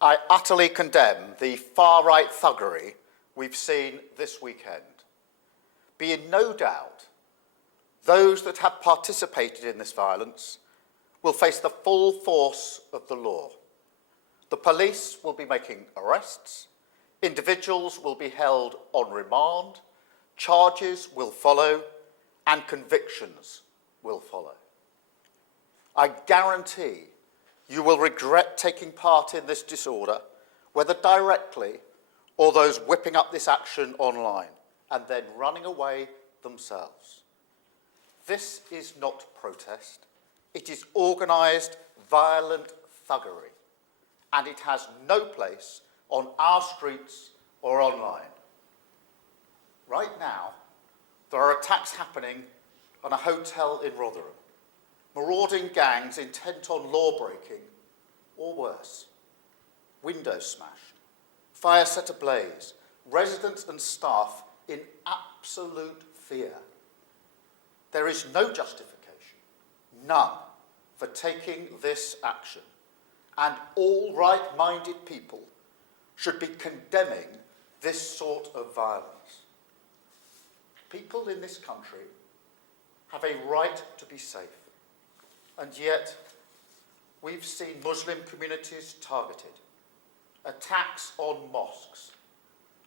I utterly condemn the far-right thuggery we've seen this weekend. Be in no doubt, those that have participated in this violence will face the full force of the law. The police will be making arrests, individuals will be held on remand, charges will follow, and convictions will follow. I guarantee you will regret taking part in this disorder, whether directly or those whipping up this action online and then running away themselves. This is not protest. It is organised, violent thuggery, and it has no place on our streets or online. Right now, there are attacks happening on a hotel in Rotherham. Marauding gangs intent on law-breaking, or worse. Windows smashed, fire set ablaze, residents and staff in absolute fear. There is no justification, none, for taking this action, and all right-minded people should be condemning this sort of violence. People in this country have a right to be safe. And yet, we've seen Muslim communities targeted, attacks on mosques,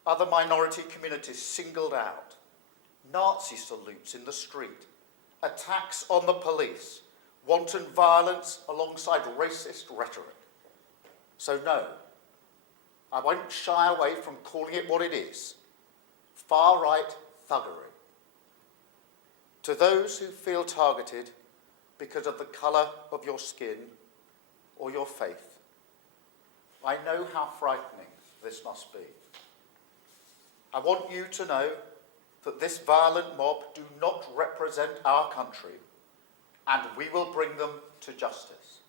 other minority communities singled out, Nazi salutes in the street, attacks on the police, wanton violence alongside racist rhetoric. So no, I won't shy away from calling it what it is, far-right thuggery. To those who feel targeted because of the colour of your skin or your faith, I know how frightening this must be. I want you to know that this violent mob do not represent our country, and we will bring them to justice.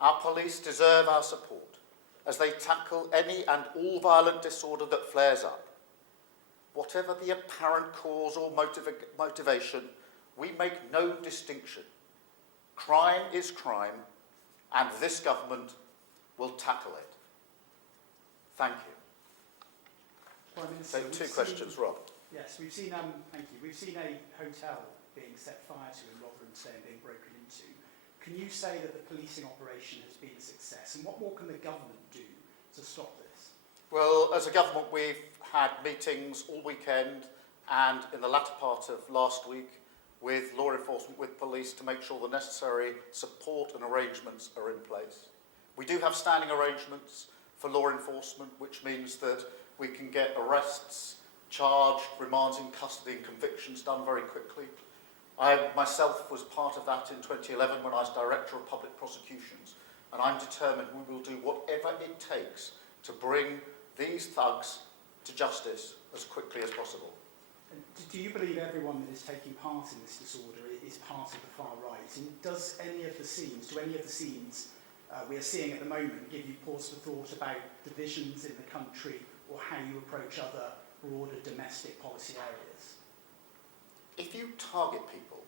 Our police deserve our support as they tackle any and all violent disorder that flares up. Whatever the apparent cause or motivation, we make no distinction. Crime is crime, and this government will tackle it. Thank you. Prime Minister, so two questions, Rob. Yes, we've seen, thank you. We've seen a hotel being set fire to in Rotherham today and being broken into. Can you say that the policing operation has been a success? And what more can the government do to stop this? Well, as a government, we've had meetings all weekend and in the latter part of last week with law enforcement, with police, to make sure the necessary support and arrangements are in place. We do have standing arrangements for law enforcement, which means that we can get arrests, charged, remands in custody and convictions done very quickly. I myself was part of that in 2011 when I was Director of Public Prosecutions, and I'm determined we will do whatever it takes to bring these thugs to justice as quickly as possible. And do you believe everyone that is taking part in this disorder is part of the far right? And do any of the scenes we are seeing at the moment give you pause for thought about divisions in the country or how you approach other broader domestic policy areas? If you target people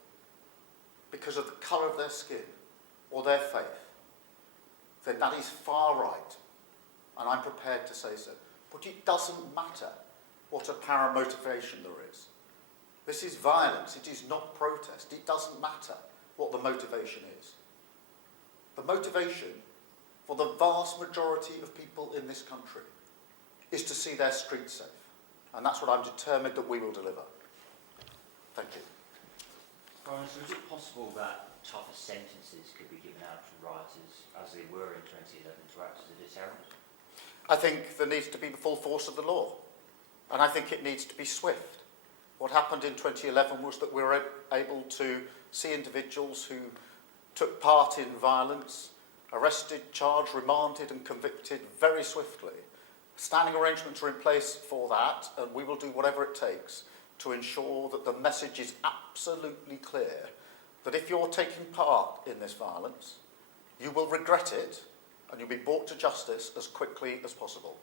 because of the colour of their skin or their faith, then that is far right, and I'm prepared to say so. But it doesn't matter what apparent motivation there is. This is violence, it is not protest. It doesn't matter what the motivation is. The motivation for the vast majority of people in this country is to see their streets safe. And that's what I'm determined that we will deliver. Thank you. Prime Minister, is it possible that tougher sentences could be given out to rioters as they were in 2011 to act as a deterrent? I think there needs to be the full force of the law. And I think it needs to be swift. What happened in 2011 was that we were able to see individuals who took part in violence, arrested, charged, remanded and convicted very swiftly. Standing arrangements are in place for that, and we will do whatever it takes to ensure that the message is absolutely clear that if you're taking part in this violence, you will regret it and you'll be brought to justice as quickly as possible.